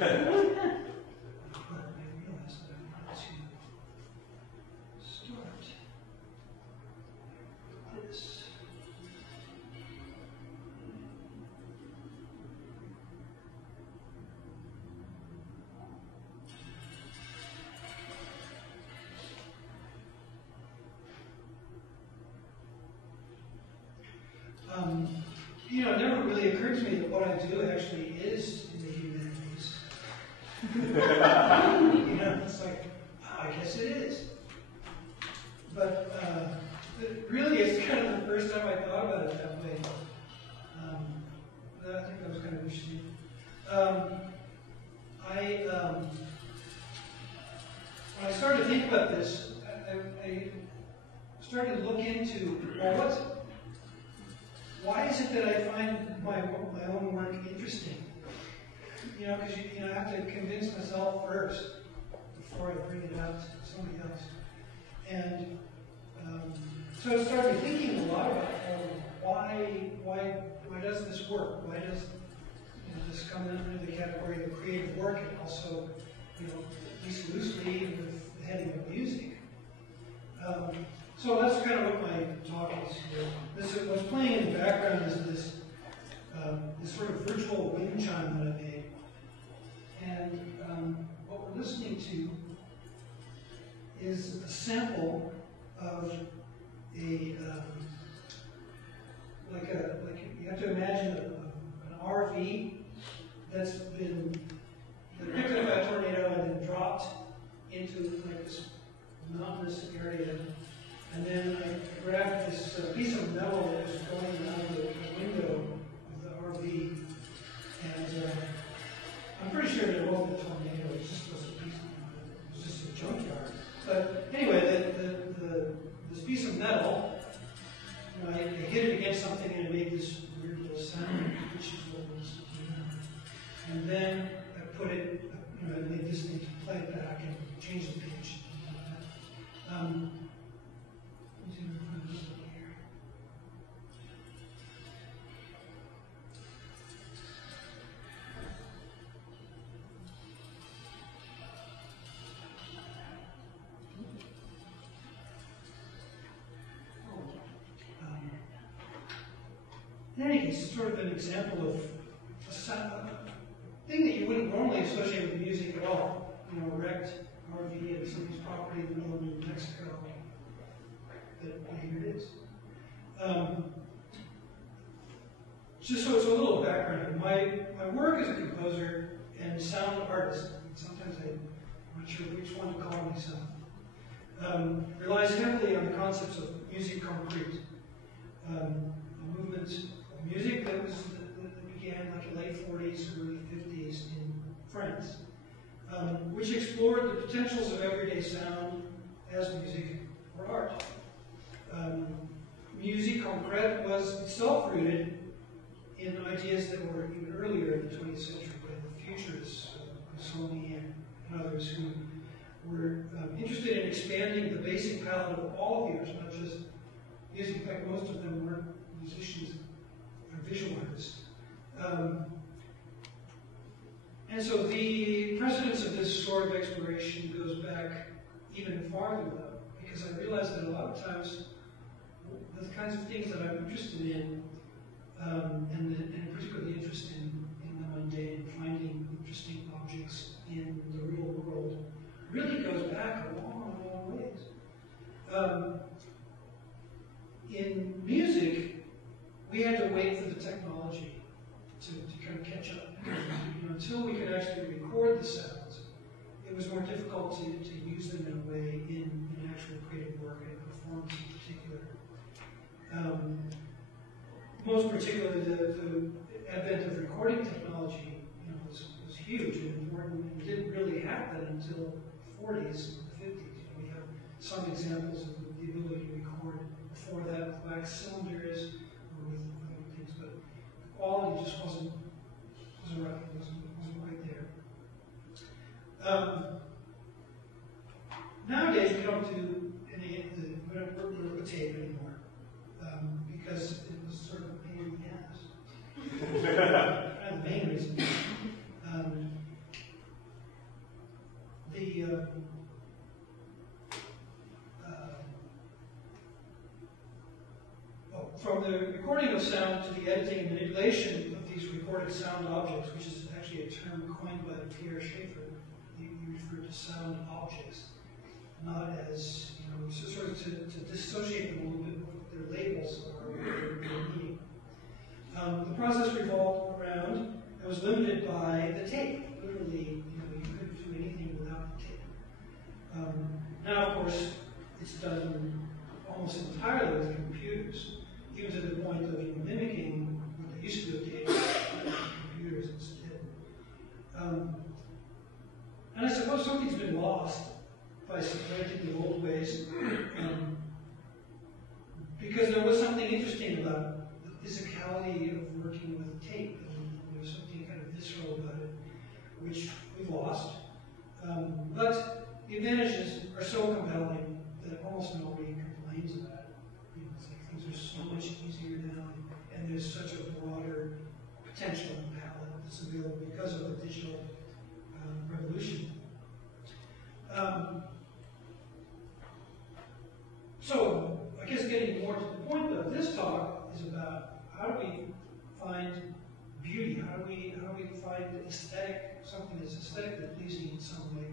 realized that I wanted to start this. You know, it never really occurred to me that what I do actually is in the humanities. You know, it's like, wow, I guess it is. But really, it's kind of the first time I thought about it that way. I think that was kind of interesting. When I started to think about this, I started to look into, well, why is it that I find my own work interesting? You know, because you know, I have to convince myself first before I bring it out to somebody else. And so I started thinking a lot about why does this work? Why does this come under the category of creative work, and also, you know, at least loosely with the heading of music? So that's kind of what my talk is here. What's playing in the background is this sort of virtual wind chime that I made. And what we're listening to is a sample of you have to imagine an RV that's been picked up by a tornado and then dropped into like this mountainous area. And then I grabbed this piece of metal that was going out the window of the RV, and I'm pretty sure it wasn't a tornado, it just was a piece of, it was just a junkyard. But anyway, this piece of metal, you know, I hit it against something and it made this weird little sound, which is what was doing. And then I put it, you know, I made this thing to play it back and change the pitch. In any case, it's sort of an example of a thing that you wouldn't normally associate with music at all. You know, a wrecked RV at somebody's property in the middle of New Mexico. But here it is. Just so it's a little background. My work as a composer and sound artist, sometimes I'm not sure which one to call myself, relies heavily on the concepts of musique concrète, a movement of music that began like in the late 40s, early 50s in France, which explored the potentials of everyday sound as music or art. Musique concrète was itself rooted in ideas that were even earlier in the 20th century by the futurists, Sony and others, who were interested in expanding the basic palette of all of the arts, not just music. In fact, most of them weren't musicians or visual artists. And so the precedence of this sort of exploration goes back even farther, though, because I realized that a lot of times the kinds of things that I'm interested in, and particularly interest in the mundane, finding interesting objects in the real world, really goes back a long, long ways. In music, we had to wait for the technology to kind of catch up. You know, until we could actually record the sounds, it was more difficult to use them in a way in actual creative work and performance in particular. Most particularly, the advent of recording technology, you know, was huge and important, and didn't really happen until the 40s and the 50s. You know, we have some examples of the ability to record before that with wax cylinders or with other things, but the quality just wasn't right. It wasn't quite there. Nowadays, we don't do we don't work with tape anymore. Because it was sort of a pain in the ass. Kind of the main reason. from the recording of sound to the editing and manipulation of these recorded sound objects, which is actually a term coined by Pierre Schaeffer. You refer to sound objects, not as, sort of to dissociate them a little bit with their labels or their meaning. The process revolved around and was limited by the tape. Literally, you couldn't do anything without the tape. Now, of course, it's done almost entirely with computers, even to the point of mimicking what they used to do with tape with computers instead. And I suppose something's been lost by supplanting the old ways, because there was something interesting about the physicality of working with tape, and there was something kind of visceral about it, which we've lost. But the advantages are so compelling that almost nobody complains about it. It's like things are so much easier now, and there's such a broader potential palette that's available because of the digital revolution. So, I guess getting more to the point of this talk is about how do we find beauty? How do we find aesthetic, something that's aesthetically pleasing in some way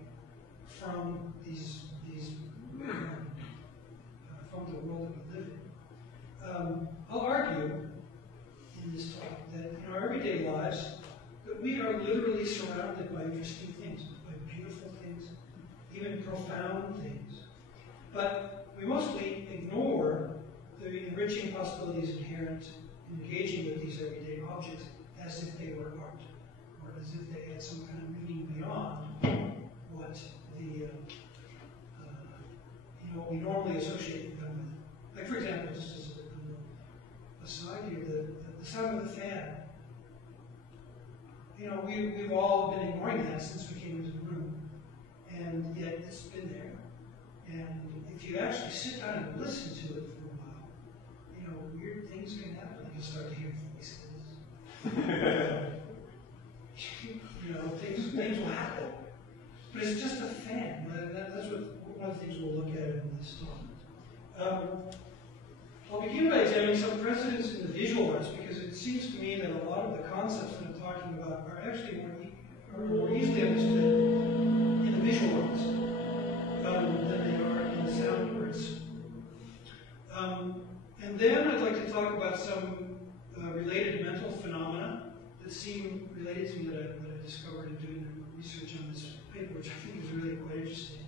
from these from the world that we live in? I'll argue in this talk that in our everyday lives that we are literally surrounded by interesting things, by beautiful things, even profound things. But we mostly ignore the enriching possibilities inherent in engaging with these everyday objects as if they were art, or as if they had some kind of meaning beyond what the what we normally associate with them with. Like, for example, just as a aside here, the sound of the fan. We've all been ignoring that since we came into the room, and yet it's been there. And if you actually sit down and listen to it for a while, weird things can happen. You start to hear voices. Things will happen. But it's just a fan. That's one of the things we'll look at in this talk. I'll begin by examining some precedents in the visual arts, because it seems to me that a lot of the concepts that I'm talking about are actually more easily understood in the visual arts than they are in the sound arts. And then I'd like to talk about some related mental phenomena that seem related to me that I discovered in doing research on this paper, which I think is really quite interesting.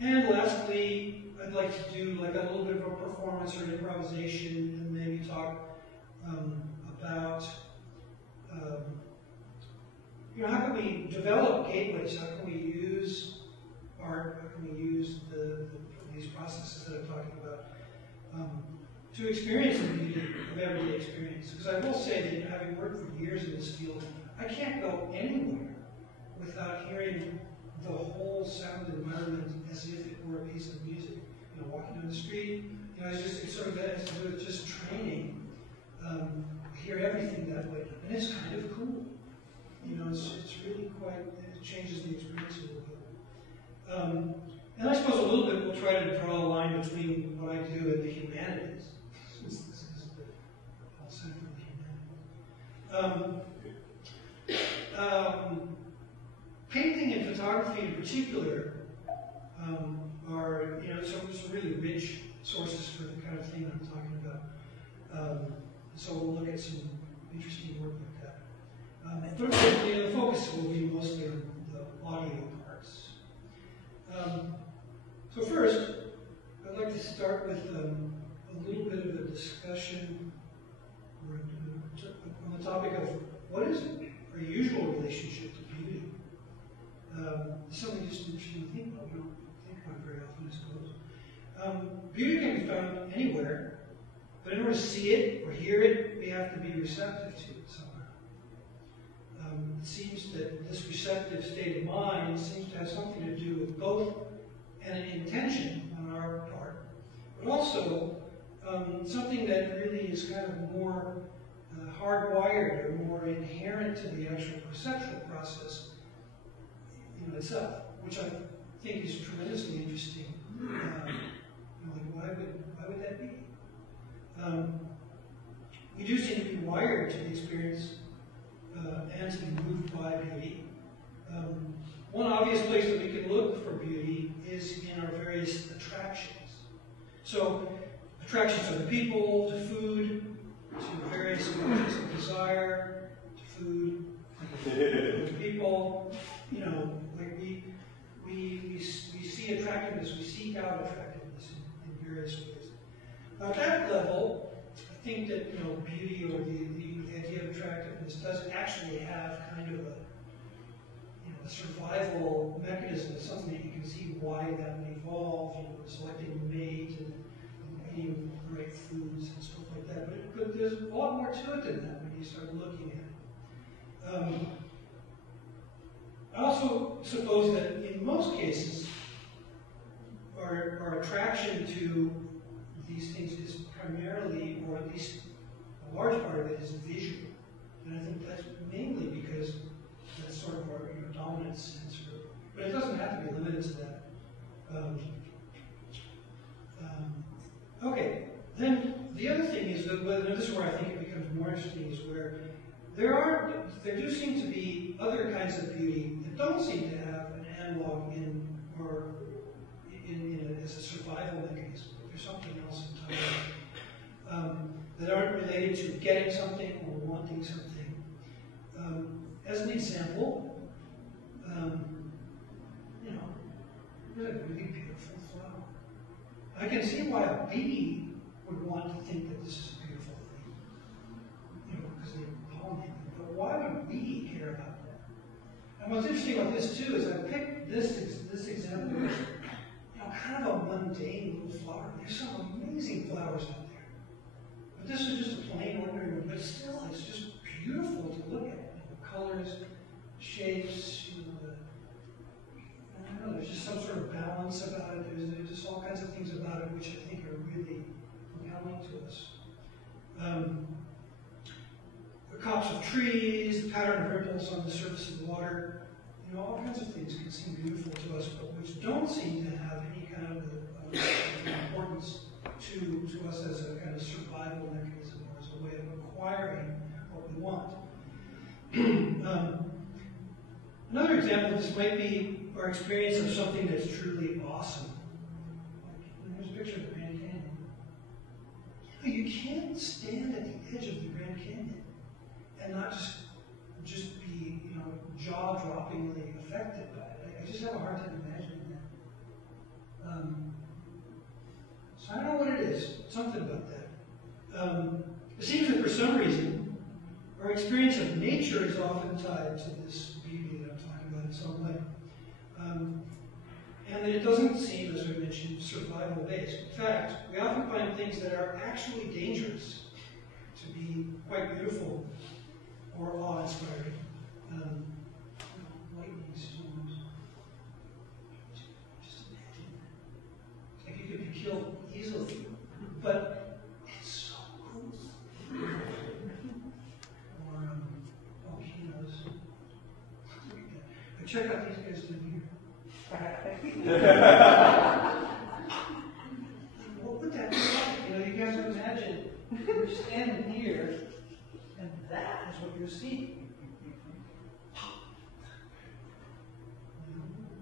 And lastly, I'd like to do like a little bit of a performance or an improvisation, and maybe talk about how can we develop gateways? How can we use art? How can we use these processes that I'm talking about to experience the beauty of everyday experience? Because I will say that having worked for years in this field, I can't go anywhere without hearing the whole sound environment as if it were a piece of music. Walking down the street, it sort of has to do with just training. I hear everything that way, and it's kind of cool. It's really quite, it changes the experience a little bit. And I suppose a little bit we'll try to draw a line between what I do and the humanities, since this is the whole center of the humanities. Painting and photography in particular are some really rich sources for the kind of thing that I'm talking about. So we'll look at some interesting work like that. And thirdly, the focus will be mostly on the audio parts. So first, I'd like to start with a little bit of a discussion on the topic of what is our usual relationship to beauty. Something just interesting to think about. We don't think about very often, I suppose. Beauty can be found anywhere, but in order to see it or hear it, we have to be receptive to it somehow. It seems that this receptive state of mind seems to have something to do with both an intention on our part, but also something that really is kind of more hardwired or more inherent to the actual perceptual process itself, which I think is tremendously interesting. Why would that be? We do seem to be wired to experience and to be moved by beauty. One obvious place that we can look for beauty is in our various attractions. So, attractions to the people, to food, to various emotions of desire, to food, to people. We see attractiveness, we seek out attractiveness in various ways. At that level, I think that beauty or the idea of attractiveness does actually have kind of a survival mechanism. It's something that you can see why that would evolve, selecting a mate and eating the right foods and stuff like that. But there's a lot more to it than that when you start looking at it. I also suppose that in most cases, our attraction to these things is primarily, or at least a large part of it, is visual. And I think that's mainly because that's sort of our dominant sense. But it doesn't have to be limited to that. Okay, then the other thing is that, this is where I think it becomes more interesting, is where there do seem to be other kinds of beauty that don't seem to have an analog in as a survival mechanism. There's something else entirely that aren't related to getting something or wanting something. As an example, there's a really beautiful flower. I can see why a bee would want to think that this is a beautiful thing, because they pollinate. But why would we care about that? And what's interesting about this too is I picked this example as kind of a mundane little flower. There's some amazing flowers out there, but this is just a plain ordinary one. But still, it's just beautiful to look at. Colors, shapes. I don't know. There's just some sort of balance about it. There's just all kinds of things about it which I think are really compelling to us. The copse of trees, the pattern of ripples on the surface of the water, all kinds of things can seem beautiful to us, but which don't seem to have any kind of importance to us as a kind of survival mechanism or as a way of acquiring what we want. Another example of this might be our experience of something that's truly awesome. Here's a picture of the Grand Canyon. You can't stand at the edge of the Grand Canyon and not just be, jaw-droppingly affected by it. I just have a hard time imagining that. So I don't know what it is. Something about that. It seems that for some reason, our experience of nature is often tied to this beauty that I'm talking about in some way. And that it doesn't seem, as I mentioned, survival-based. In fact, we often find things that are actually dangerous to be quite beautiful or awe-inspiring. Lightning storms. Just imagine that. Like you could be killed easily, but it's so cool. Or volcanoes. But check out these guys down here. What would that be like? You guys would imagine you're standing here, and that is what you're seeing.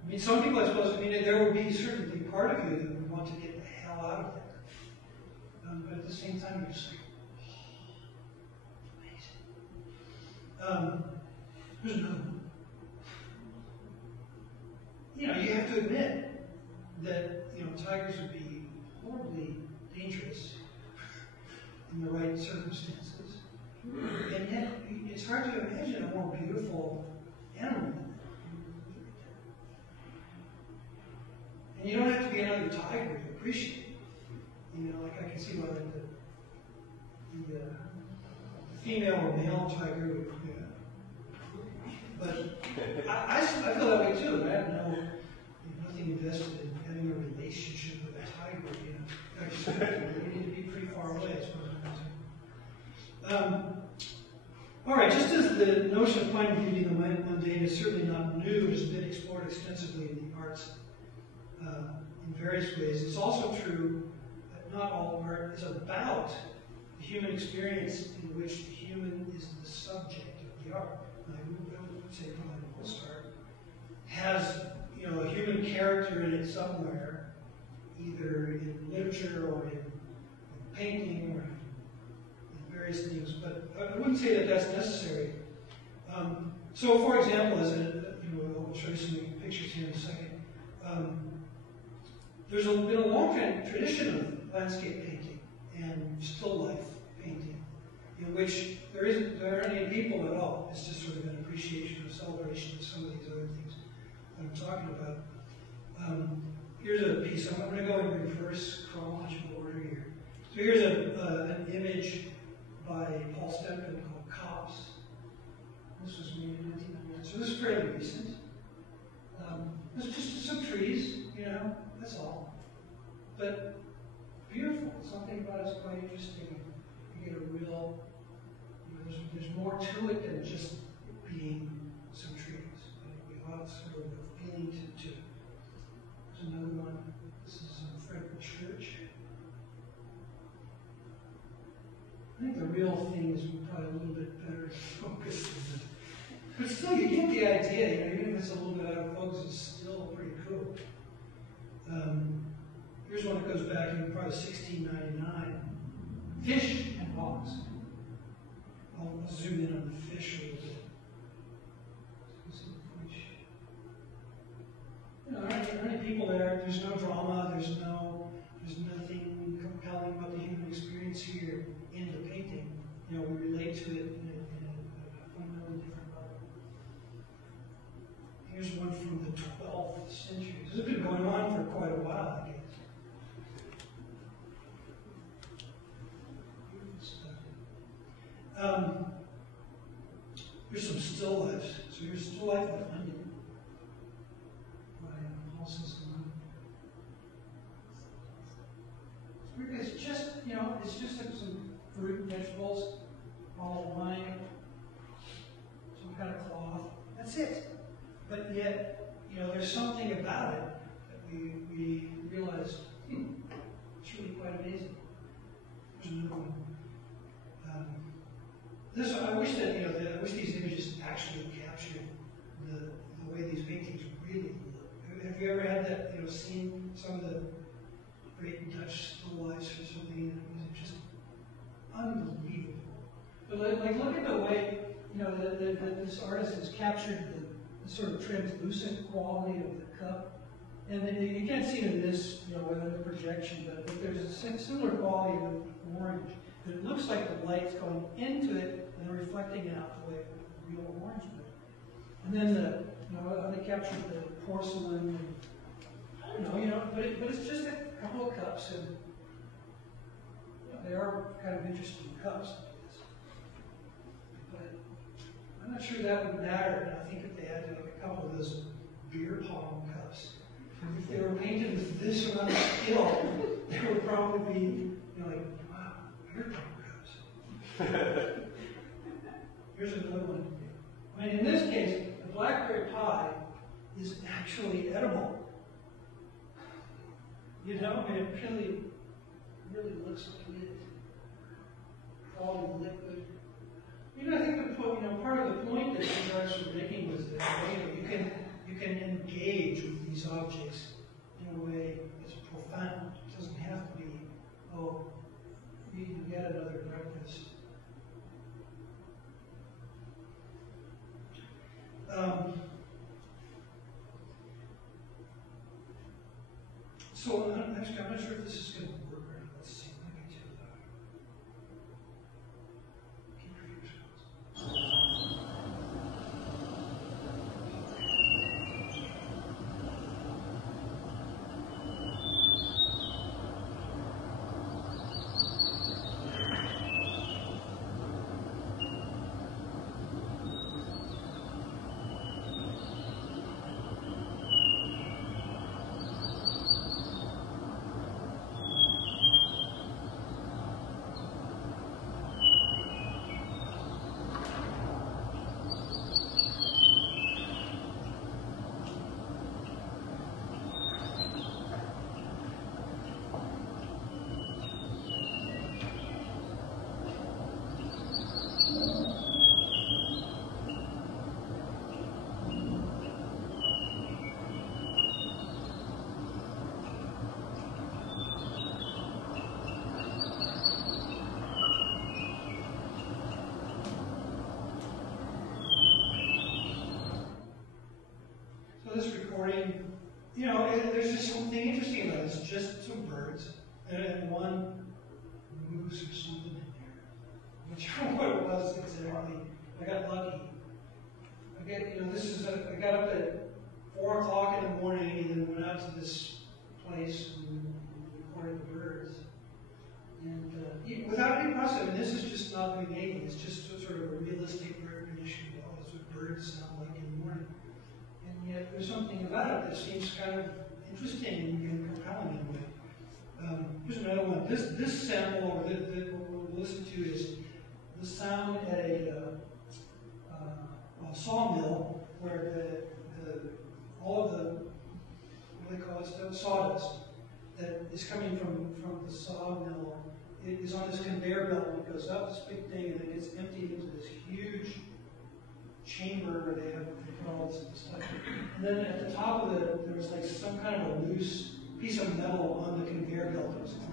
I mean, some people, I suppose, there would be certainly part of you that would want to get the hell out of there. But at the same time, you're just like, amazing. There's another one. You have to admit that, tigers would be horribly dangerous in the right circumstances. And yet, it's hard to imagine a more beautiful animal than that. And you don't have to be another tiger to appreciate it. Like I can see why the female or male tiger would, But I feel that way too. I have nothing invested in having a relationship with a tiger. I just we need to be pretty far away, as far as I'm concerned. All right, just as the notion of finding beauty in the mundane is certainly not new, it's been explored explored extensively in the arts in various ways. It's also true that not all art is about the human experience in which the human is the subject of the art. I would say probably most art has, a human character in it somewhere, either in literature or in painting or in various things. But I wouldn't say that that's necessary. So, for example, I'll show you some pictures here in a second. There's been a long tradition of landscape painting and still life painting, in which there aren't any people at all. It's just sort of an appreciation or celebration of some of these other things that I'm talking about. Here's a piece. I'm going to go in reverse chronological order here. So here's an image by Paul Stempin called Cops. This was made in 1999. So this is fairly recent. There's just some trees, that's all. But beautiful. Something about it's quite interesting. You get a real, there's more to it than just being some trees. We have sort of a feeling to it. There's another one. This is Frederick Church. I think the real thing is probably a little bit better focused than this. But still, you get the idea. Even if it's a little bit out of focus, it's still pretty cool. Here's one that goes back in probably 1699. Fish and hawks. I'll zoom in on the fish a little bit. There aren't any people there. There's no drama. There's nothing compelling about the human experience here in the painting. We relate to it in a fundamentally different level. Here's one from the 12th century. This has been going on for quite a while, I guess. Here's some still lifes. So here's still life of onion by Halson's Onion. It's just, it's just like some fruit and vegetables, olive wine, some kind of cloth. That's it. But yet, there's something about it that we realize, it's really quite amazing. There's another one. I wish that I wish these images actually captured the way these paintings really look. Have you ever had that? Seen some of the great Dutch still lifes or something? It's just unbelievable. But look at the way that this artist has captured the sort of translucent quality of the cup. And then you can't see it in this, within the projection, but there's a similar quality with the orange. It looks like the light's going into it and reflecting out the way real orange would. And then how they captured the porcelain, but it's just a couple of cups, and they are kind of interesting cups, I guess. But I'm not sure that would matter. I think if they had a couple of those beer pong cups, if they were painted with this amount of skill, they would probably be, wow, beer pong cups. Here's another one. In this case, the blackberry pie is actually edible. It really looks like it. All liquid. I think part of the point that these artists were making was that you can engage with these objects in a way that's profound. It doesn't have to be, you get another breakfast. So actually, I'm not sure if this is going to work or not. Let's see. Let me do that. Keep your fingers crossed. this recording, you know, there's just something interesting about it. It's just some birds and one moose or something in there. I'm not sure what it was exactly. I got lucky. I got up at 4 o'clock in the morning and then went out to this place and recorded the birds. And without any process, I mean, this is just not doing anything. It's just sort of a realistic recognition of what birds sound like in the morning. And yet there's something about it that seems kind of interesting and compelling in a way. Here's another one. This sample that we'll listen to is the sound at a sawmill where all of the, what do they call it, sawdust that is coming from the sawmill. It is on this conveyor belt and it goes up this big thing and it gets emptied into this huge chamber where they put all this stuff. And then at the top of there was like some kind of a loose piece of metal on the conveyor belt that was clanking.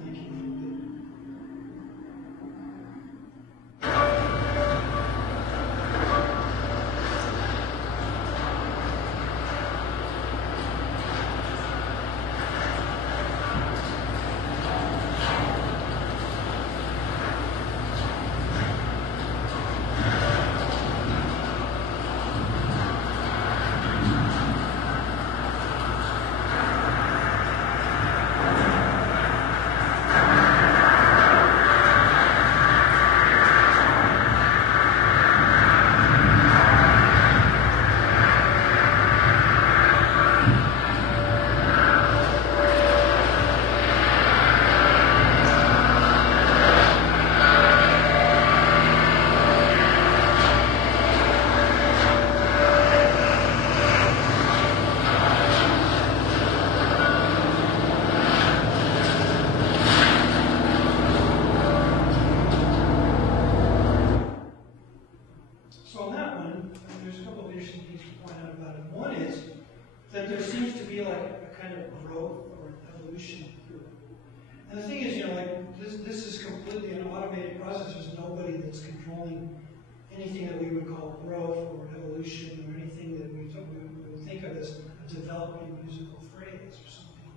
Developing musical phrase or something,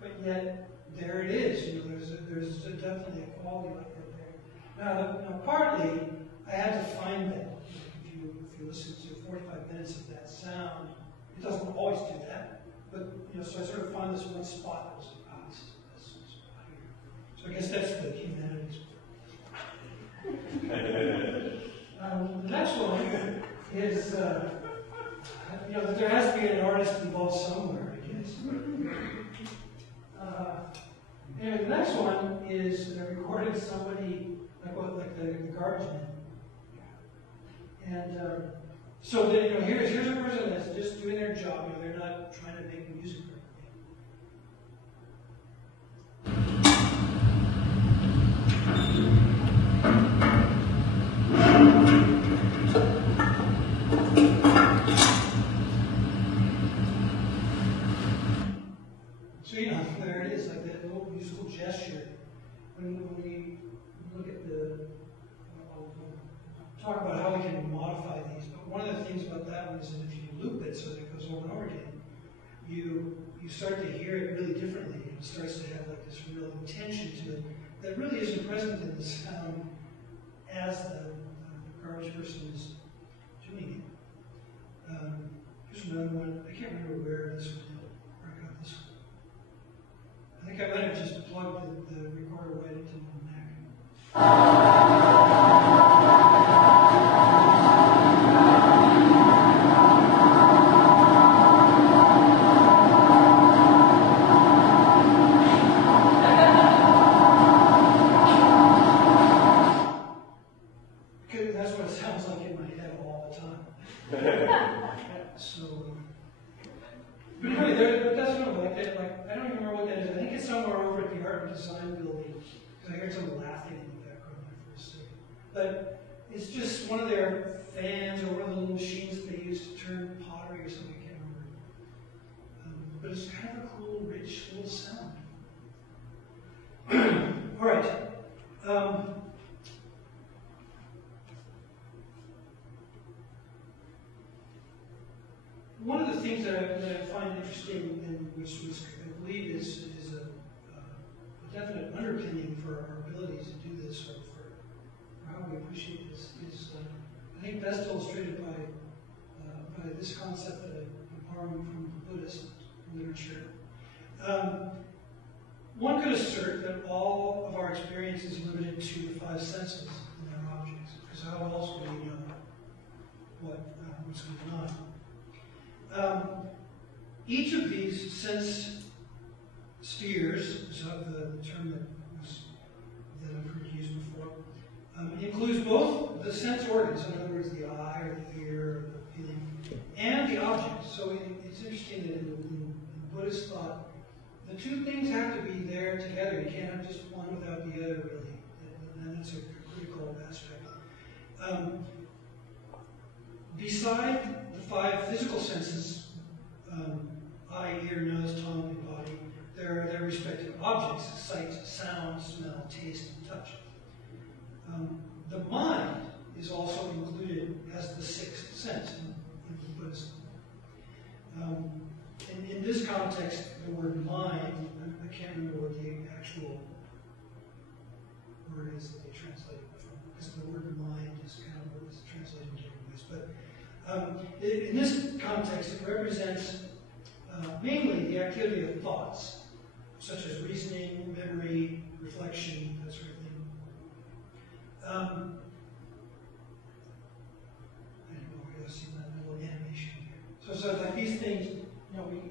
but yet there it is. You know, there's definitely a quality like that there. Now, partly I had to find that. If you listen to 45 minutes of that sound, it doesn't always do that. But you know, so I sort of found this one spot that was like, this spot here. So I guess that's the humanities. The next one is. You know, that there has to be an artist involved somewhere, I guess. And the next one is recording somebody, like the garbage man. And so then, you know, here's a person that's just doing their job. You know, they're not trying to make music or So, you know, there it is, like that little musical gesture. When we look at I'll talk about how we can modify these, but one of the things about that one is that if you loop it so that it goes over and over again, you start to hear it really differently. It starts to have like this real intention to it that really isn't present in the sound as the garbage person is doing it. Here's another one. I can't remember where this one is. I think I might have just plugged the recorder right into the Mac. That's what it sounds like in my head all the time. So, but anyway, that's what I like that. Like, I don't even remember what that is. I think it's somewhere over at the Art and Design Building. Because I heard someone laughing in the background there for a second. But it's just one of their fans or one of the little machines that they use to turn pottery or something. I can't remember. But it's kind of a cool, rich little sound. All right. one of the things that I find interesting, and which I believe is a definite underpinning for our ability to do this, or for how we appreciate this, is I think best illustrated by this concept that I'm borrowing from Buddhist literature. One could assert that all of our experience is limited to the five senses in our objects, because how else would we know what's going on? Each of these sense spheres, is the term that I've heard used before, includes both the sense organs, in other words, the eye or the ear or the feeling, and the object. So it's interesting that in Buddhist thought, the two things have to be there together. You can't have just one without the other, really. And that's a critical aspect. Beside the five physical senses, eye, ear, nose, tongue, and body, there are their respective objects: sight, sound, smell, taste, and touch. The mind is also included as the sixth sense in Buddhism. In this context, the word mind, I can't remember what the actual word is that they translate it from, because the word mind is kind of what is translated in different ways. But in this context, it represents mainly the activity of thoughts, such as reasoning, memory, reflection, that sort of thing. I don't know if you've seen that little animation here. So like these things,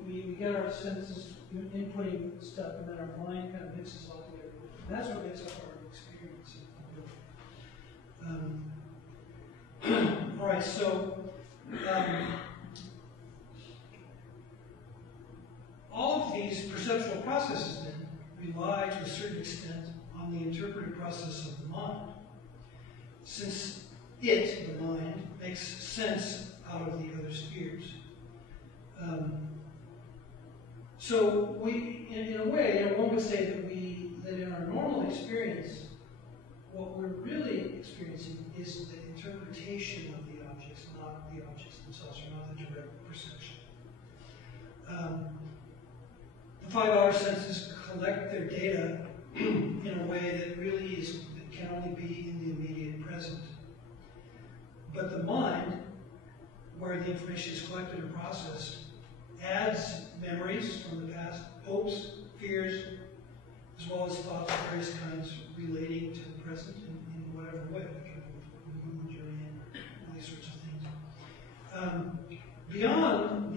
we get our senses inputting stuff, and then our mind kind of mixes all together. And that's what makes up our experience. All right, so all of these perceptual processes then rely to a certain extent on the interpretive process of the mind, since it, the mind, makes sense out of the other spheres. So we, in a way, one would say that in our normal experience, what we're really experiencing is the interpretation of the objects, not the objects themselves, or not the direct perception. The 5 hour senses collect their data in a way that really can only be in the immediate present. But the mind, where the information is collected and processed, adds memories from the past, hopes, fears, as well as thoughts of various kinds relating to the present in whatever way, like the mood you're in, all these sorts of things. Beyond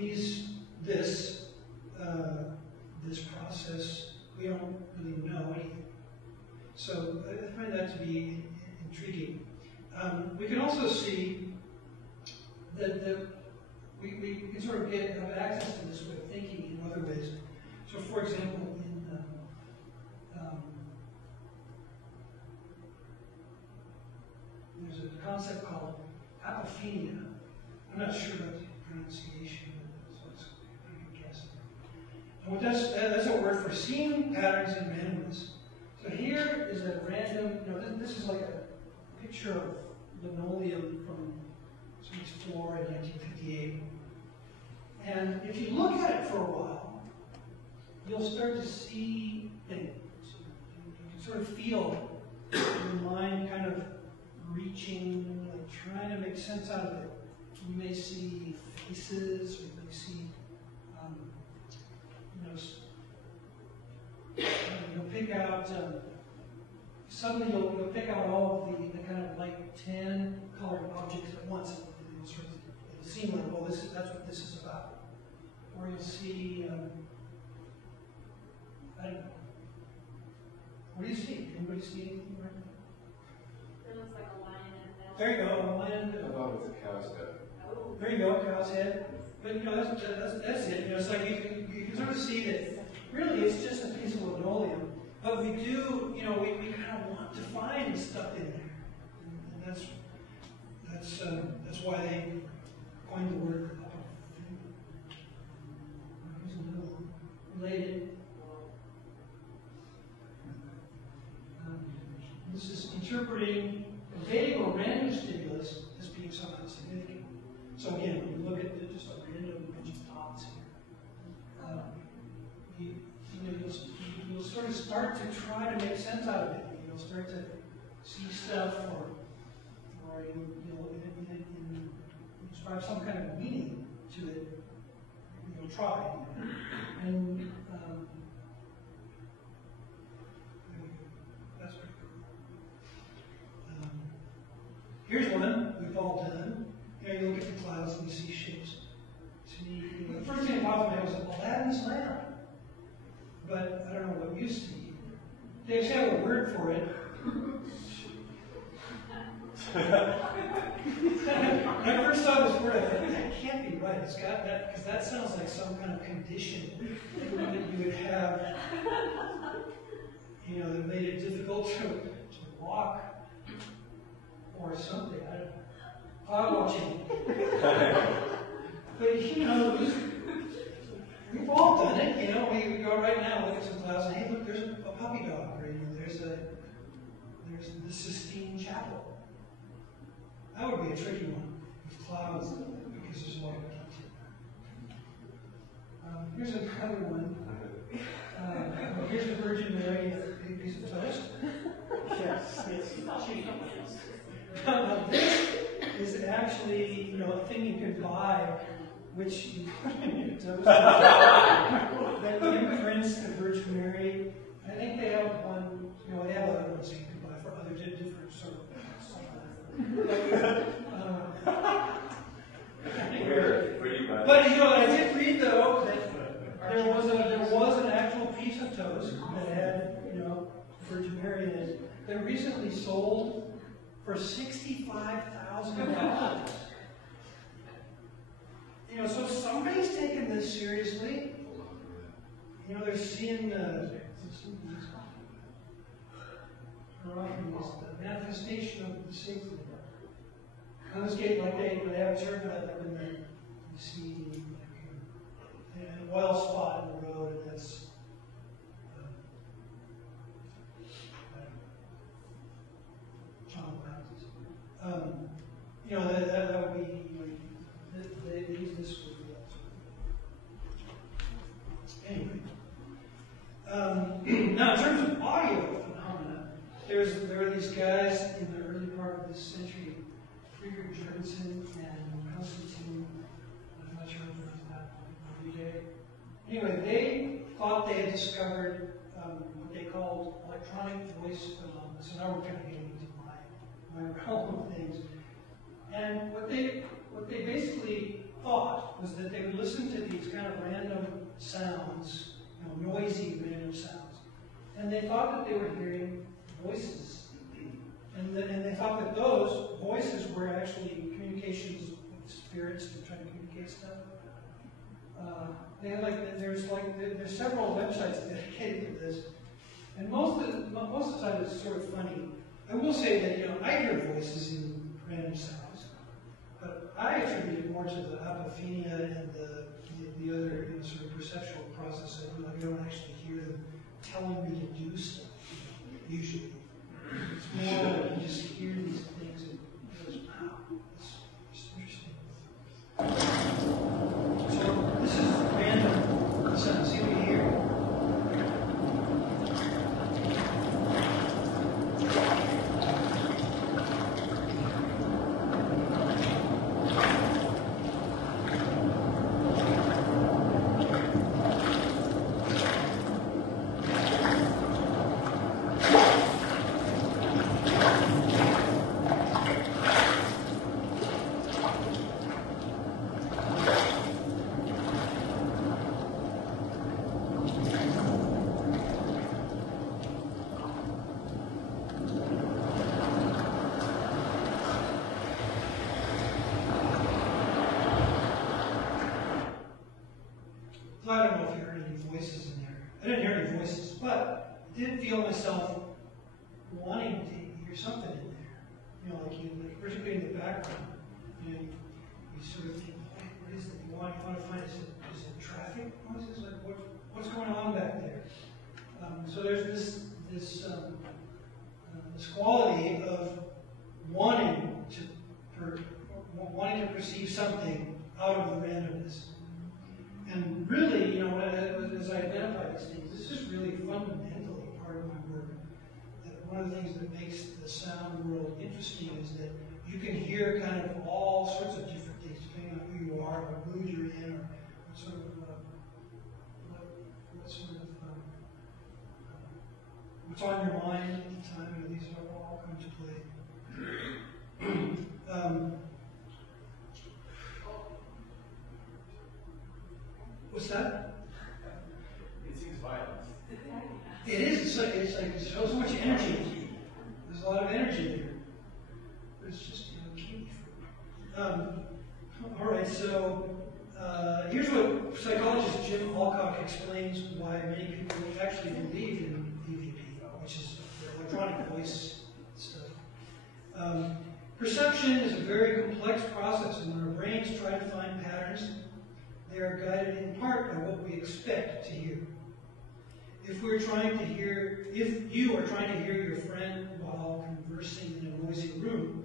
this process, we don't really know anything. So I find that to be intriguing. We can also see that we can sort of have access to this way of thinking in other ways. So, for example, there's a concept called apophenia. I'm not sure about the pronunciation, so it's a pretty good guess. And what that's a word for seeing patterns in randomness. So here is a random, this is like a picture of linoleum from somebody's floor in 1958. And if you look at it for a while, you'll start to see things. You can sort of feel your mind kind of reaching, like trying to make sense out of it. You may see faces, or you may see, you'll pick out, suddenly you'll pick out all of the kind of like 10 colored objects at once. It'll seem like, well, that's what this is about. Or you'll see, I don't know. What do you see? Anybody see anything right now? It looks like a lion and there you go, a lion. I thought it was a cow's head. Oh. There you go, cow's head. But that's it. It's like you can sort of see that really it's just a piece of linoleum. But we do, we kind of want to find stuff in there. And that's why they coined the word related. This is interpreting a vague or random stimulus as being somehow significant. So again, when you look at just a random try to make sense out of it. Start to see stuff, or describe some kind of meaning to it. Try. And that's pretty cool. Here's one we've all done. You look at the clouds and you see shapes. The first thing that popped in my head was Aladdin's lamp. But I don't know what you see. They actually have a word for it. When I first saw this word, I thought, that can't be right. It's got that, because that sounds like some kind of condition that you would have, that made it difficult to walk or something. I don't know. Cloud watching. But, we've all done it. We go right now, look at some clouds, and hey, look, there's a puppy dog, or there's the Sistine Chapel. That would be a tricky one with clouds, because there's a lot of detail. Here's another one. Here's the Virgin Mary, a big piece of toast. Yes. Now, this is actually, a thing you can buy, which you put in your toast. That imprints the Virgin Mary. I think they have one, they have other ones you can buy for other different sort of Where do you buy it? But I did read though that there was an actual piece of toast that had Virgin Mary in it that recently sold for $65,000. So somebody's taking this seriously. They're seeing the manifestation of the safety. On this gate, like they have a turbulent, and then you see an oil spot in the road, and that's John Baptist. That would be, they use this for anyway. Now, in terms of audio phenomena, there are these guys in the early part of this century, Friedrich Jürgensen and Constantine. I'm not sure if that every day. Anyway, they thought they had discovered what they called electronic voice phenomena. So now we're kind of getting into my realm of things. And what they basically thought was that they would listen to these kind of random sounds, noisy random sounds, and they thought that they were hearing voices, and they thought that those voices were actually communications with spirits to try to communicate stuff. They had there's several websites dedicated to this, and most of the time it's sort of funny. I will say that I hear voices in random sounds, but I attribute it more to the apophenia and the other sort of perceptual process. I don't actually hear them telling me to do stuff, usually. It's more like you just hear these things and it goes, wow, it's interesting. So this is random sound. See what you hear. I don't know if you heard any voices in there. I didn't hear any voices, but I did feel myself wanting to hear something in there. Particularly in the background. You sort of think, what is it? You want to find, is it traffic noises? Like what's going on back there? So there's this quality of wanting to perceive something out of the randomness. And really, as I identify these things, this is really fundamentally part of my work. That one of the things that makes the sound world interesting is that you can hear kind of all sorts of different things, depending on who you are, what mood you're in, or what sort of what's on your mind at the time. You know, these are all come to play. What's that? It seems violent. It is. It's like it shows so much energy. There's a lot of energy there. But it's just key. All right. So here's what psychologist Jim Alcock explains why many people actually believe in EVP, which is the electronic voice stuff. Perception is a very complex process, and when our brains try to find patterns, they are guided in part by what we expect to hear. If you are trying to hear your friend while conversing in a noisy room,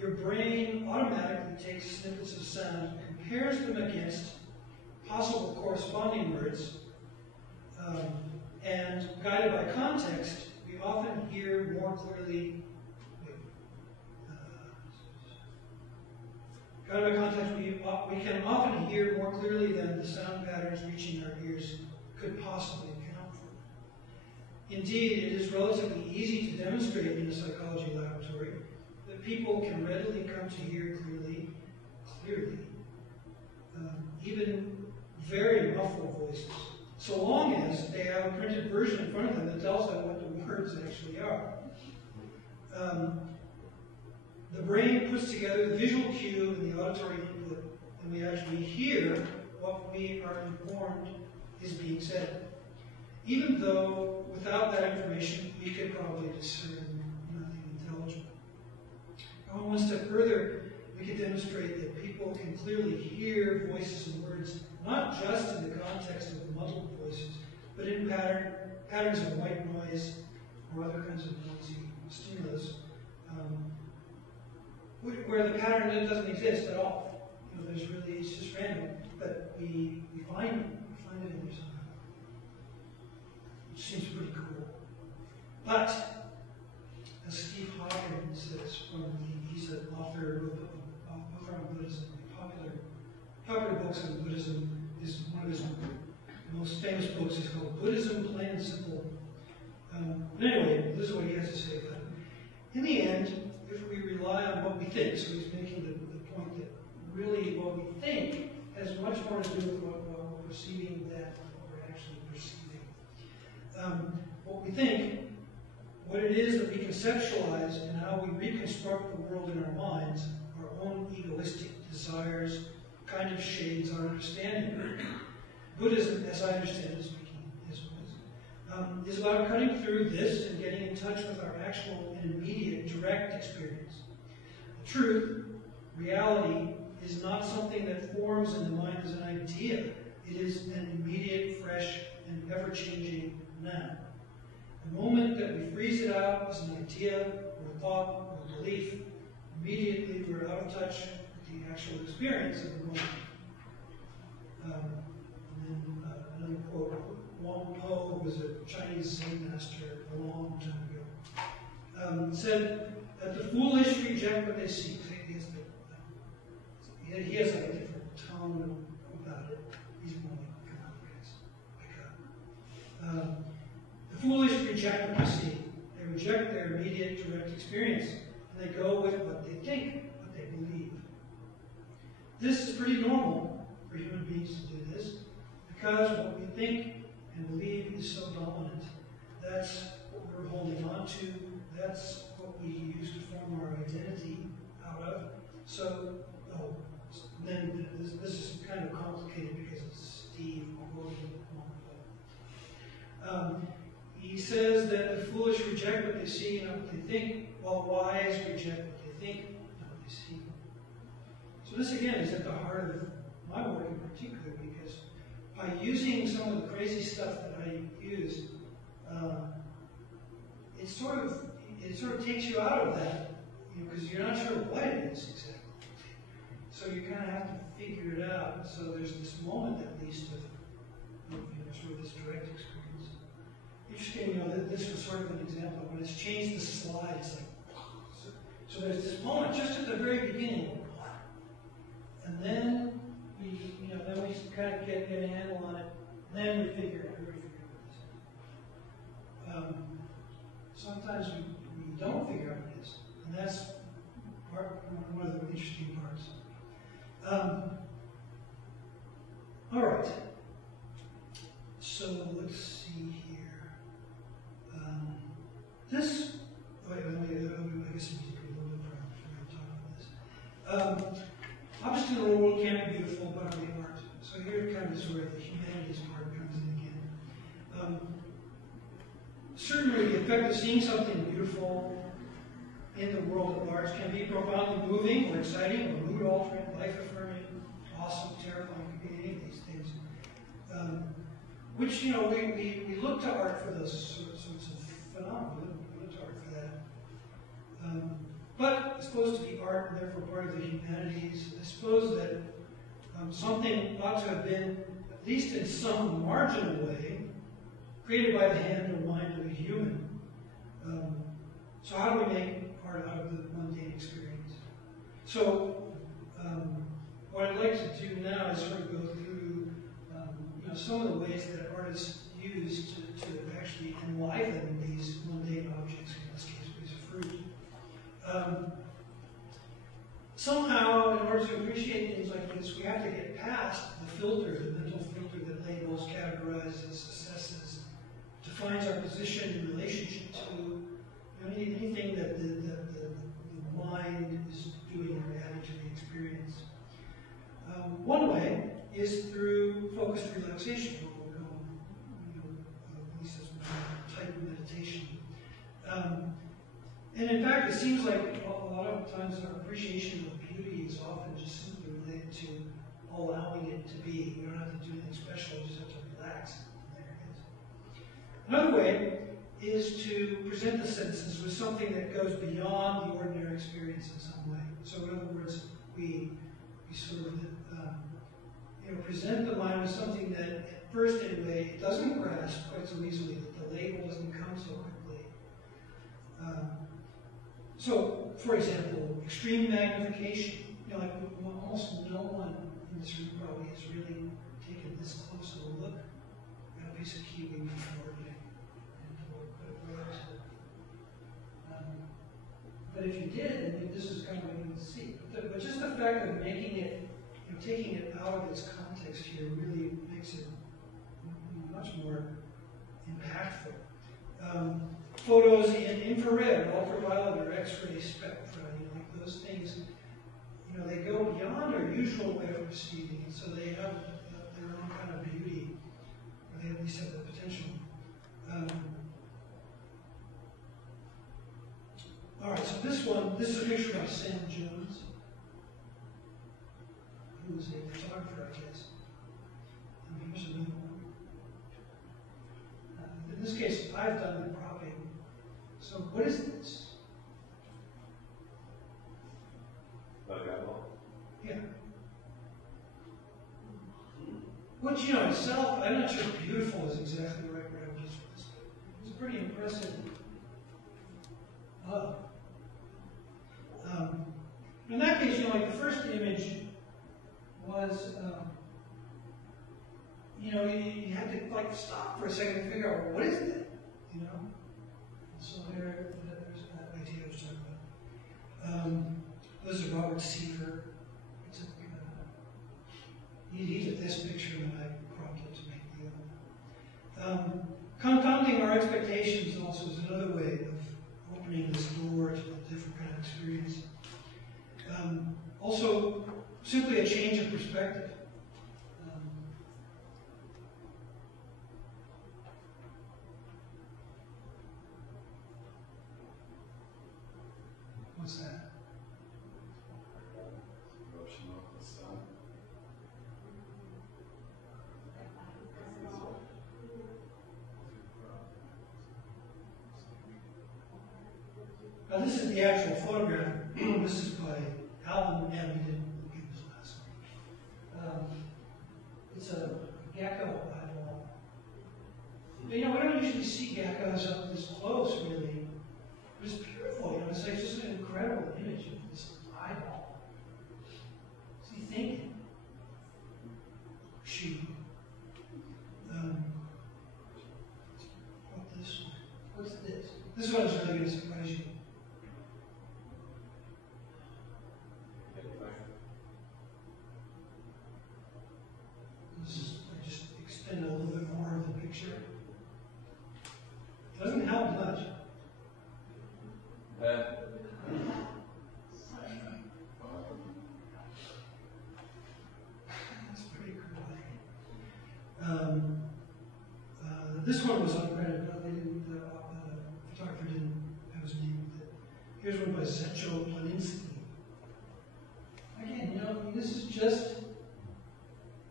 your brain automatically takes snippets of sound, compares them against possible corresponding words, and guided by context, we often hear more clearly. Guided by context, we can often hear more clearly than the sound patterns reaching our ears could possibly account for. Indeed, it is relatively easy to demonstrate in a psychology laboratory that people can readily come to hear clearly, even very muffled voices, so long as they have a printed version in front of them that tells them what the words actually are. The brain puts together the visual cue and the auditory input, and we actually hear what we are informed is being said. Even though, without that information, we could probably discern nothing intelligible. Going one step further, we can demonstrate that people can clearly hear voices and words, not just in the context of muddled voices, but in patterns of white noise or other kinds of noisy stimulus, where the pattern doesn't exist at all. There's really, it's just random, but we find it. We find it in there somehow. Which seems pretty cool. But, as Kip Haaheim says, he's an author of a book on Buddhism. Popular books on Buddhism is one of his most famous books. Is called Buddhism, Plain and Simple. But anyway, this is what he has to say about it. In the end, if we rely on what we think, so he's making the point that really what we think has much more to do with what we're perceiving than what we're actually perceiving. What we think, what it is that we conceptualize, and how we reconstruct the world in our minds, our own egoistic desires, kind of shades our understanding. Buddhism, as I understand it, is about cutting through this and getting in touch with our actual and immediate, direct experience. The truth, reality, is not something that forms in the mind as an idea. It is an immediate, fresh, and ever-changing now. The moment that we freeze it out as an idea, or thought, or belief, immediately we're out of touch with the actual experience of the moment. Another quote. Wang Po, who was a Chinese Zen master a long time ago, said that the foolish reject what they see. He has like a different tone about it. He's more like, come on, guys, wake up. The foolish reject what they see. They reject their immediate, direct experience, and they go with what they think, what they believe. This is pretty normal for human beings to do this, because what we think and believe is so dominant. That's what we're holding on to. That's what we use to form our identity out of. So, then this is kind of complicated because it's Steve quoting. He says that the foolish reject what they see and not what they think, while wise reject what they think and what they see. So this again is at the heart of my work in particular, because by using some of the crazy stuff that I use, it sort of takes you out of that, because you're not sure what it is exactly. So you kind of have to figure it out. So there's this moment, at least, of sort of this direct experience. Interesting, that this was sort of an example. When it's changed the slide, it's like, so there's this moment just at the very beginning, and then we kind of get a handle on it, and then we figure out what it is. Sometimes we don't figure out what it is, and that's one of the interesting parts. All right. So let's see here. I guess I need to go a little bit before I talk about this. Obviously, the world can't be beautiful but only art. So here kind of is where the humanities part comes in again. Certainly, the effect of seeing something beautiful in the world at large can be profoundly moving or exciting or mood-altering, life-affirming, awesome, terrifying, could be any of these things. Which, we look to art for those sorts of phenomena. We look to art for that. But it's supposed to be art and therefore part of the humanities. I suppose that something ought to have been, at least in some marginal way, created by the hand or mind of a human. So how do we make art out of the mundane experience? So what I'd like to do now is sort of go through some of the ways that artists use to actually enliven these mundane objects, in this case a piece of fruit. Somehow, in order to appreciate things like this, we have to get past the filter, the mental filter that labels, categorizes, assesses, defines our position in relationship to anything that the mind is doing or adding to the experience. One way is through focused relaxation, what we'll call, at least as a type of meditation. And in fact, it seems like a lot of times our appreciation of beauty is often just simply related to allowing it to be. We don't have to do anything special, we just have to relax. And there it is. Another way is to present the senses with something that goes beyond the ordinary experience in some way. So in other words, we sort of present the mind with something that at first anyway, it doesn't grasp quite so easily, that the label doesn't come so quickly. So, for example, extreme magnification. Like almost no one in this room probably has really taken this close of a look at a piece of kiwi before but if you did, then this is kind of what you would see. But just the fact of making it, taking it out of its context here really makes it much more impactful. Photos in infrared, or ultraviolet, or X-ray spectra, like those things, they go beyond our usual way of perceiving, and so they have their own kind of beauty, or they at least have the potential. All right, so this is a picture by Sam Jones, who was a photographer, I guess. And here's another one. In this case, I've done the propping. So what is this? Yeah. Which, itself, I'm not sure beautiful is exactly the right word I would use for this. It's pretty impressive. In that case, like the first image was, you had to stop for a second to figure out, well, what is it? And so there's that idea I was talking about. This is Robert Siefer. He's at this picture that I prompted to make the other one. Confounding our expectations also is another way of opening this door to a different kind of experience. Also, simply a change of perspective. What's that? Now this is the actual photograph. This is by Alvin M. He didn't give his last name. It's a gecko eyeball. You know, we don't usually see geckos up this close, really. But it's beautiful, you know, it's like just an incredible image of this eyeball. What's he thinking? She. What this one? What's this? This one is really going to surprise you. This is, I just extend a little bit more of the picture. Doesn't help much. That's pretty cool. This one was uncredited, but they didn't, the photographer didn't have his name with it. Here's one by Zecho Planinsky. Again, you know, I mean, this is just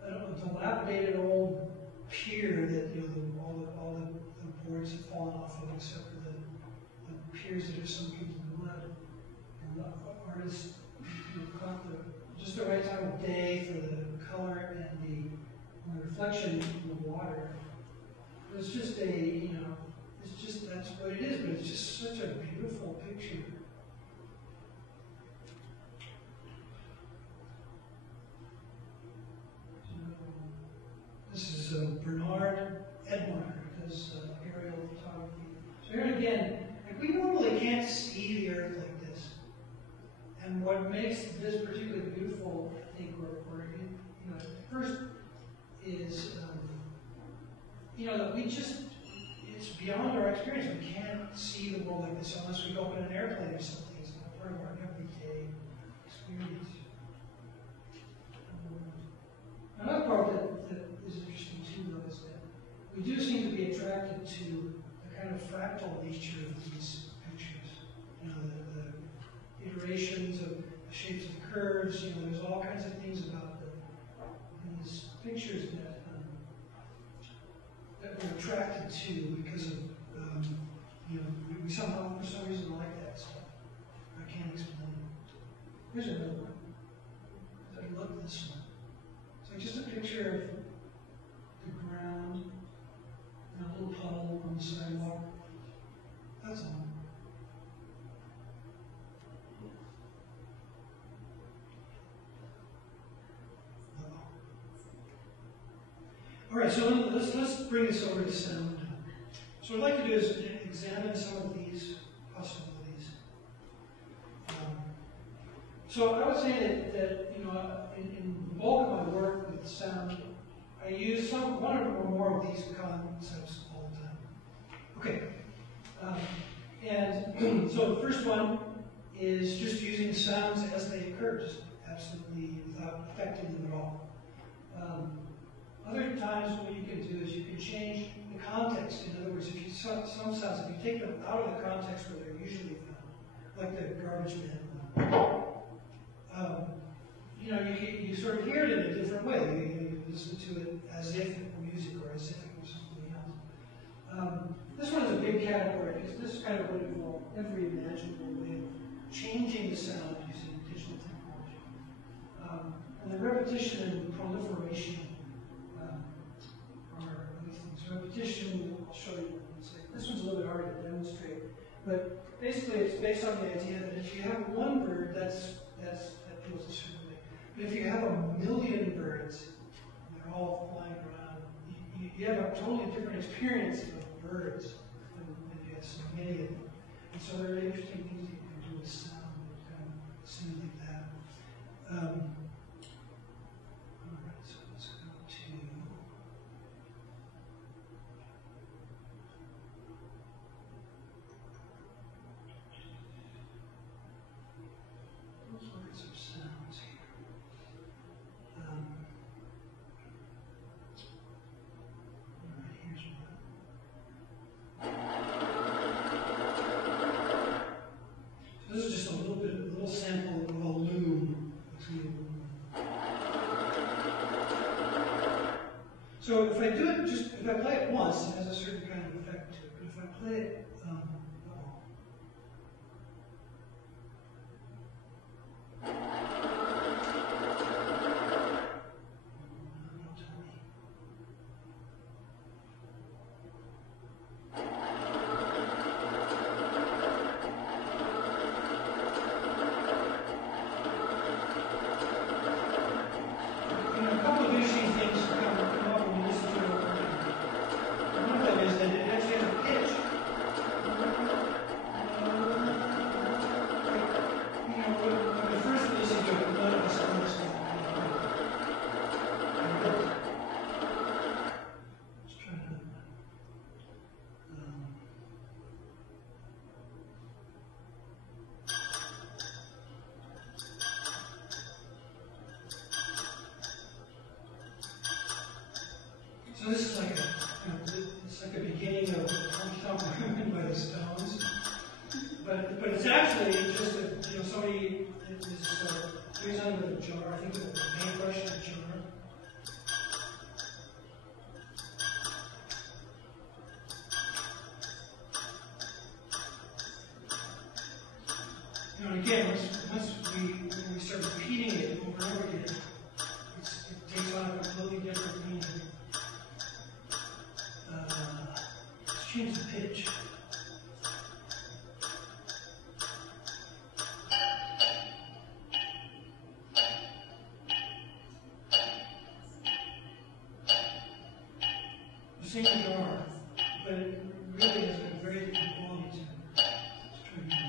a dilapidated old pier that, you know, all the boards have fallen off of, except for the piers that are sunk into the mud. And the artist caught just the right time of day for the color and the reflection in the water. It's just it's just, that's what it is, but it's just such a beautiful picture. This is Bernard Edmar, who does aerial photography. So here again, like, we normally can't see the Earth like this. And what makes this particularly beautiful, I think, or you know, first is, you know, that it's beyond our experience. We can't see the world like this unless we go in an airplane or something. It's not part of our everyday experience. Another part that is interesting too, though, is that we do seem to be attracted to the kind of fractal nature of these pictures. You know, the iterations of the shapes of the curves. You know, there's all kinds of things about these pictures that we're attracted to because of, you know, we somehow, for some reason, like that stuff. I can't explain it. Here's another one. I love this one. It's like just a picture of the ground and a little puddle on the sidewalk. That's all. All right, so let's bring this over to sound. So what I'd like to do is examine some of these possibilities. So I would say that you know, in the bulk of my work with sound, I use one or more of these concepts all the time. Okay, and so the first one is just using sounds as they occur, just absolutely without affecting them at all. Other times what you can do is you can change the context. In other words, if you some sounds, if you take them out of the context where they're usually found, like the garbage man one, you know, you sort of hear it in a different way. You listen to it as if it were music or as if it were something else. This one is a big category because this is kind of what involves every imaginable way of changing the sound using digital technology. And the repetition and proliferation are other things. Repetition, I'll show you in a second. This one's a little bit hard to demonstrate, but basically it's based on the idea that if you have one bird, that feels a certain way. But if you have 1 million birds, and they're all flying around, you have a totally different experience of birds than you have so many of them. And so there are interesting things you can do with sound that kind of simulate that. Alright, so let's go to... Let's look at some sounds here. Alright, here's one. So this is just a little sample of a loom. So if I do it, if I play it once, it has a certain kind of effect to it. But if I play it, So this is like it's like a beginning of Honky Tonk by the Stones. But it's actually just that somebody is doing something with a jar. I think with a paintbrush and a jar. And again, once we start repeating it over and over again, it takes on a completely different meaning. Let's change the pitch. The same jar, but it really has a very different quality to it. Let's try again.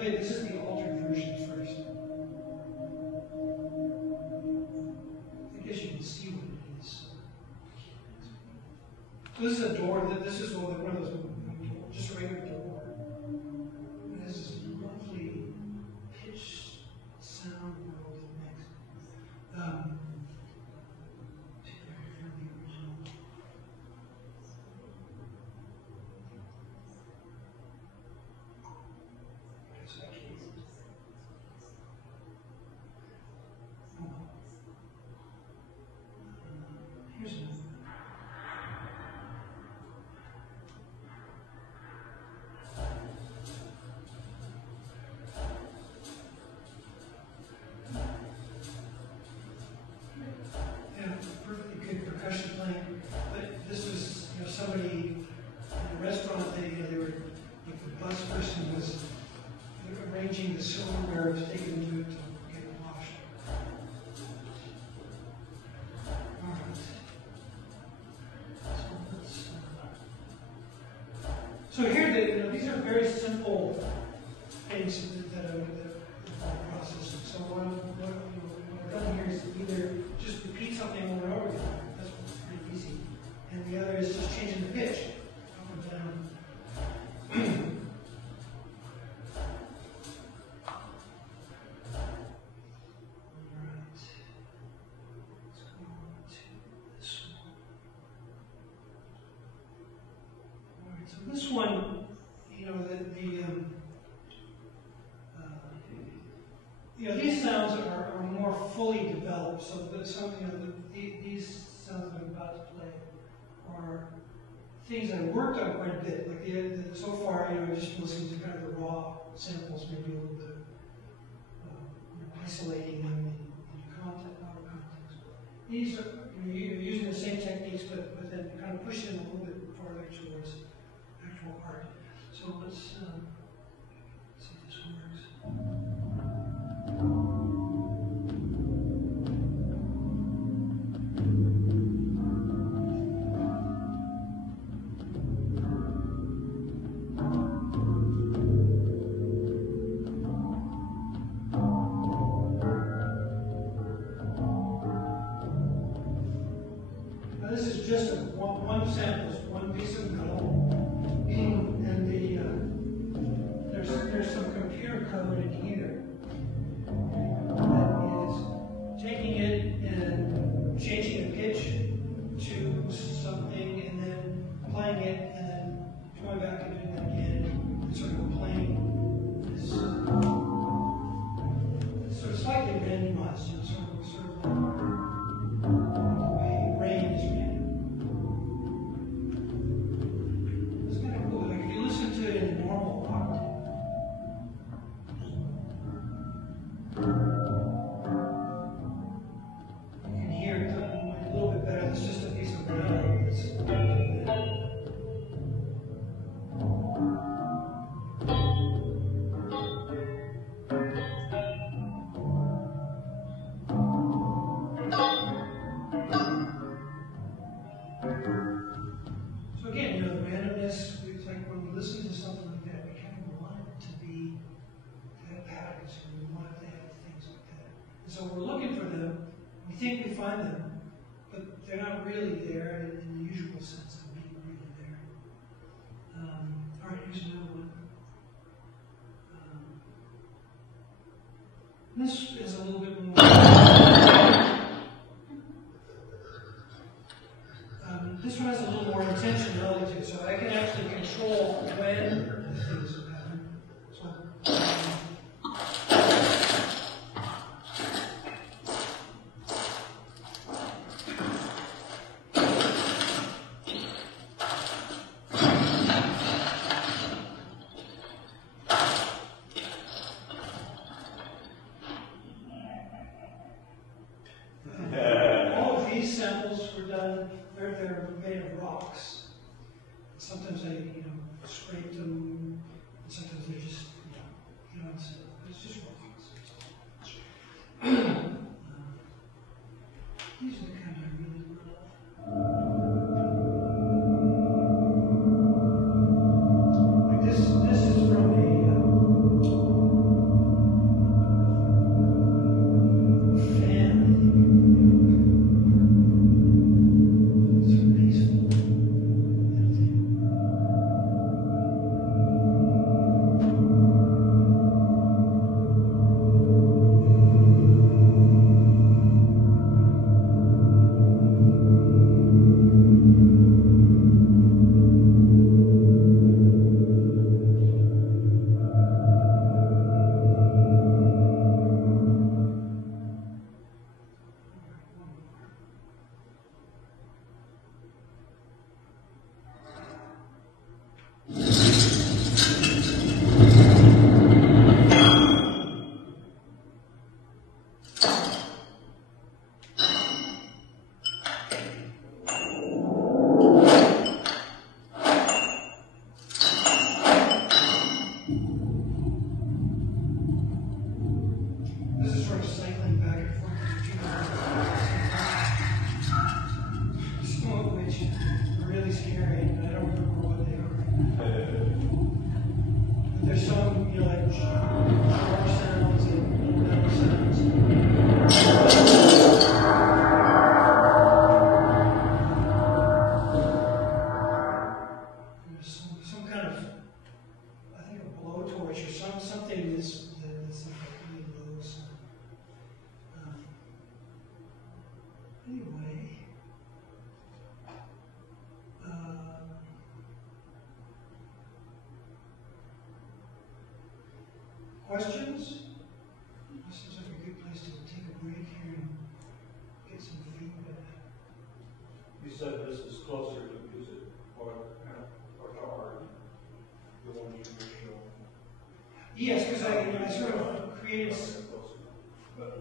This is the altered version first. I guess you can see what it is. So this is a door. This is one of those, just a regular door. It has this lovely pitch sound world it makes. Here's another. Yeah, perfectly good percussion playing. But this was, somebody in a restaurant. They were, like the bus person was arranging the silverware to take it into it to get it washed. All right. So here, these are very simple things that are processing. So what I've done here is either just repeat something over and over again. That's pretty easy. And the other is just changing the pitch up and down. This one, these sounds are more fully developed. So these sounds that I'm about to play are things I worked on quite a bit. Like so far, I've just been listening to kind of the raw samples, maybe a little bit, isolating them in context. These are you're using the same techniques, but then kind of pushing them a little bit farther towards actual art. So let's see if this works. Now this is just one sample. find them, but they're not really there in the usual sense of being really there. All right, here's another one. This is a little bit more. This one has a little more intentionality to it, so I can actually control when the things happen. So, all of these samples were done. They're made of rocks. Sometimes I, scrape them, and sometimes they're just, it's just rocks. These are the kind I really love. Like this is from a fan. Questions? This seems like a good place to take a break here and get some feedback. You said this is closer to music or to art, the one you were showing. Yes, because I sort of created. But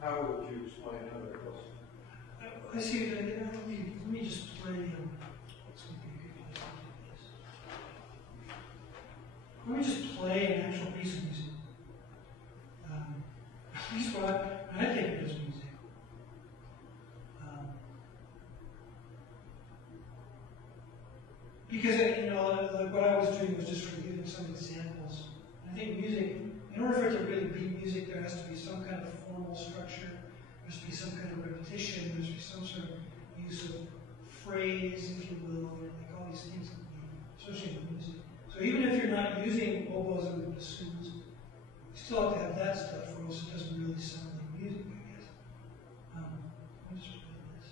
how would you explain how they're closer? I see. Let me just play. What's going to be a good place to do this? Let me just play an actual piece of music. At least what I think it is music. Because what I was doing was just sort of giving some examples. I think music, in order for it to really be music, there has to be some kind of formal structure. There has to be some kind of repetition. There has to be some sort of use of phrase, if you will, like all these things that we associate with music. So even if you're not using oboes and bassoons, you still have to have that stuff, or else it doesn't really sound like music, I guess. Let me just play this.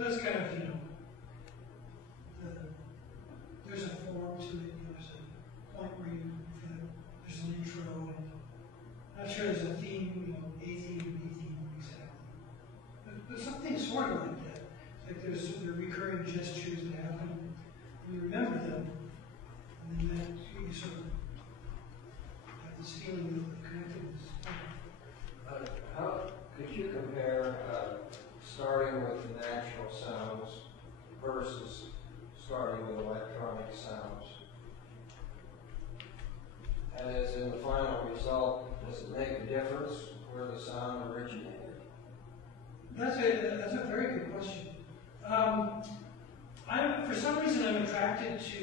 that's kind of, there's a form to it, there's a point where there's an intro, and I'm not sure there's a theme, A theme, B theme exactly. But something sort of like that. Like there's the recurring gestures that happen, and you remember them, and then that you sort of have this feeling of connectedness. How could you compare starting with the natural sounds versus starting with electronic sounds? And as in the final result, does it make a difference where the sound originated? That's a very good question. For some reason, I'm attracted to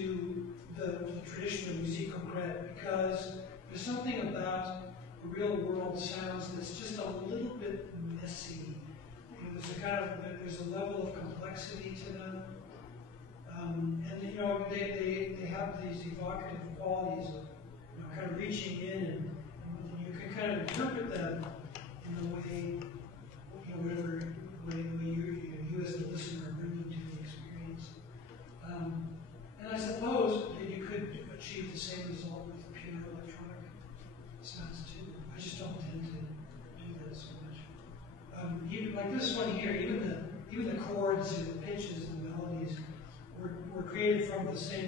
the tradition of musique concrète because there's something about real world sounds that's just a little bit messy. There's a level of complexity to them. And they have these evocative qualities of kind of reaching in, and you can kind of interpret them in the way, whatever way you as the listener are bringing to the experience. And I suppose that you could achieve the same result with pure electronic sounds too. I just don't tend to do that so much. Like this one here, even the chords and the pitches and the melodies were created from the same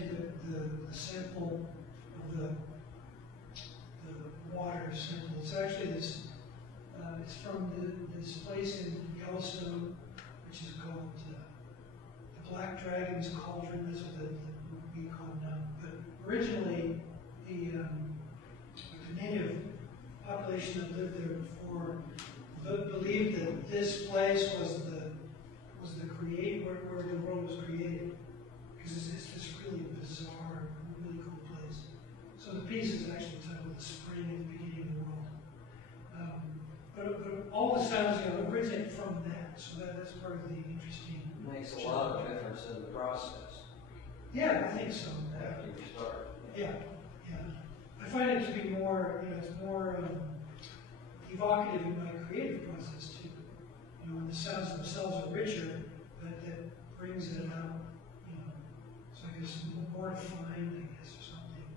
the sample of the water sample. It's actually this. It's from this place in Yellowstone, which is called the Black Dragon's Cauldron. That's what we call it now. But originally, the native population that lived there before believed that this place was the where the world was created, because it's this really bizarre, really cool place. So the piece is actually titled "The Spring at the Beginning of the World." But all the sounds originate from that, so that's part of the interesting. It makes a lot of difference in the process. Yeah, I think so. After you start. Yeah. I find it to be more, it's more evocative in my creative process too. And the sounds themselves are richer, but that brings it out, so I guess more defined, I guess, or something.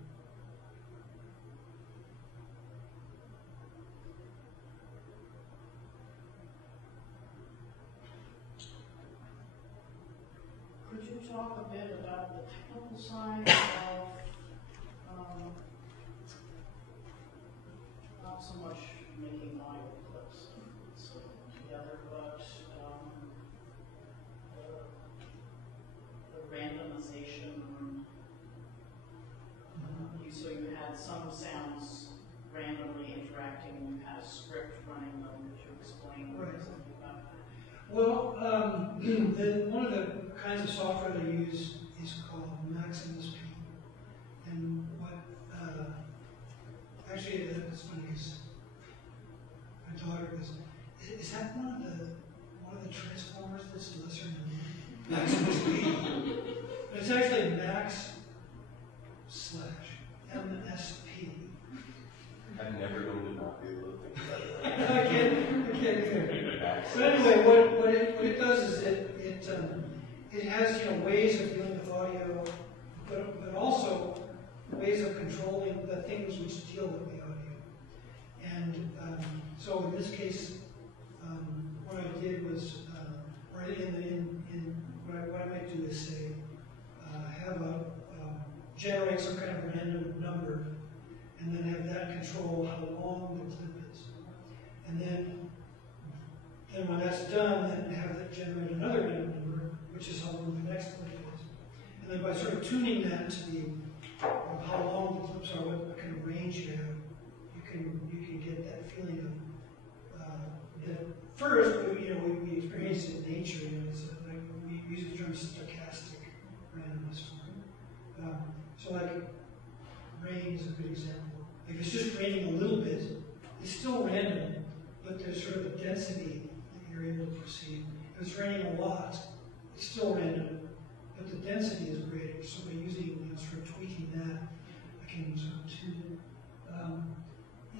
Could you talk a bit about the technical side of not so much making audio clips and so together, but the randomization? So you had some sounds randomly interacting, and you had a script running them. Could you explain something about that? Well, one of the kinds of software they use is called Maximus P. And what, actually, it's funny because my daughter goes, is that one of the transformers that's lesser known? Maximus P. But it's actually Max/MSP. I've never known to not be able to think about it. I can't. So anyway, what it does is it has ways of dealing with audio, but also ways of controlling the things which deal with the audio. And so in this case, what I did was, what I might do is say, have generate some kind of random number, and then have that control how long the clip is. And then when that's done, then have that generate another random number, which is how long the next clip is. And then by sort of tuning that to how long the clips are, what kind of range you have, you can get that feeling of that. First, we experience it in nature. It's like we use the term stochastic randomness for it. So like rain is a good example. If it's just raining a little bit, it's still random, but there's sort of a density that you're able to perceive. If it's raining a lot, it's still random, but the density is greater. So by using, sort of tweaking that, I can sort of tune it.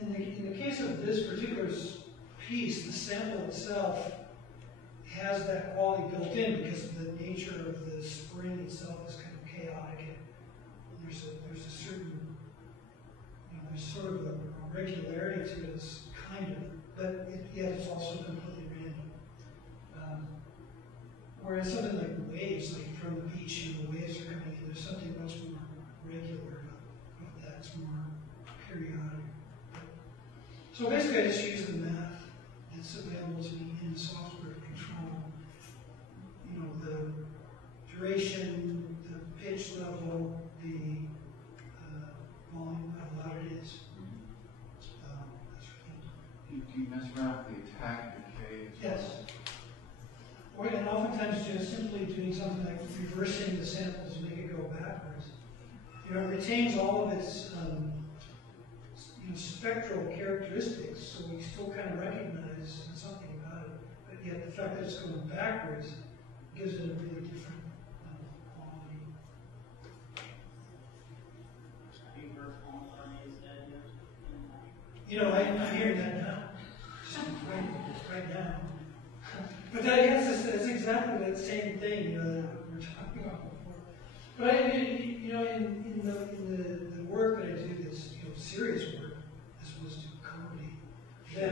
In the case of this particular piece, the sample itself has that quality built in because the nature of the spring itself is kind of chaotic. And there's a certain, there's sort of a regularity to it, it's kind of, but yet it's also completely random. Whereas something like waves, like from the beach, the waves are coming in, there's something much more regular about that. It's more periodic. So basically, I just use the math that's available to me in the software to control, the duration, the pitch level, the volume, how loud it is. Do you mess around with the attack decay? Yes. And oftentimes just simply doing something like reversing the samples to make it go backwards. It retains all of its spectral characteristics, so we still kind of recognize something about it. But yet the fact that it's going backwards gives it a really different quality. I'm hearing that now. Right now. But that's exactly that same thing that we were talking about before. But in the work that I do, this serious work, as opposed to comedy, then